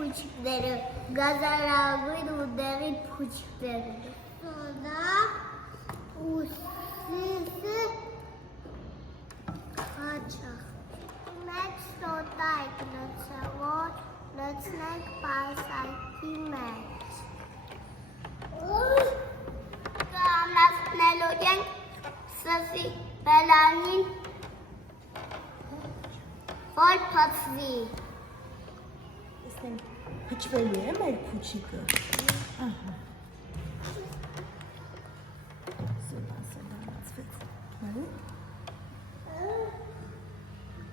փուչիկները, գազարավին ու դեղի փուչիկները։ Սոդա ու սիսը խաչախ։ Մեծ սոդա եք նոցավոր, նոցնեք պարսայքի մեջ։ Կամնասնելու ենք սսի բելանին, որ պծվի։ Փչվելու է մեր փուչիկը։ Ահա։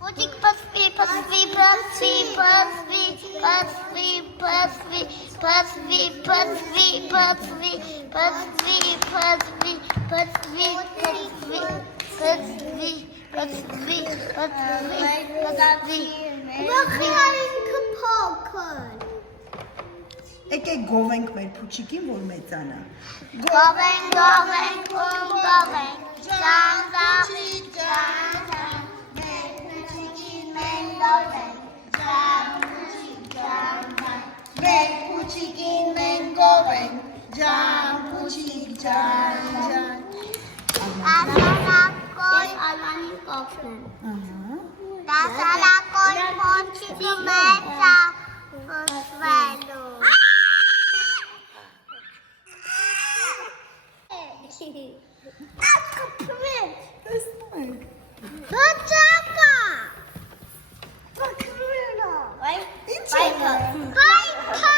Փուչիկ պծվի, պծվի, պծվի, պծվի, պծվի, պծվի, պծվի, պծվի, պծվի, պծվի, պծվի, պծվի, պծվի, պծվի, պծվի, պծվի, մխարինքը փոքր։ Եկեք գովենք մեր փուչիկին, որ մեծանա։ Գովենք, գովենք, գովենք, ճանտախիկ, ճանտախ, մեր փուչիկին մենք գովենք, ջան, փուչիկ, ջան, Մեր փուչիկին մենք գովենք, ջան, փուչիկ, ջան, ջան։ Դասարակոյ անանին կողնեն։ Ահա։ Դասարակոյ փոչիկը մեծա վսվելու։ Ատկը պրետ։ Տեսնում եք։ Դոճակա։ Պակրուելա։ Ինչ է։ Բայկա։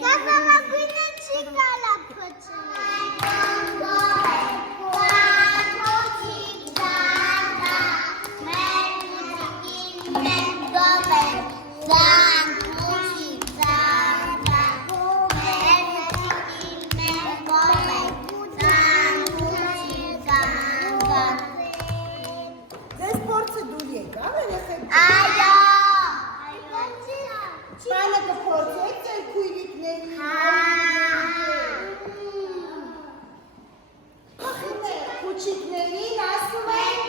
Դասարակույնը չի գալա Ձեզ փորձը դուր եկավ, երեխեք։ Այո։ Բանը կփորձեք ձեր քույրիկների։ Փուչիկներին ասում են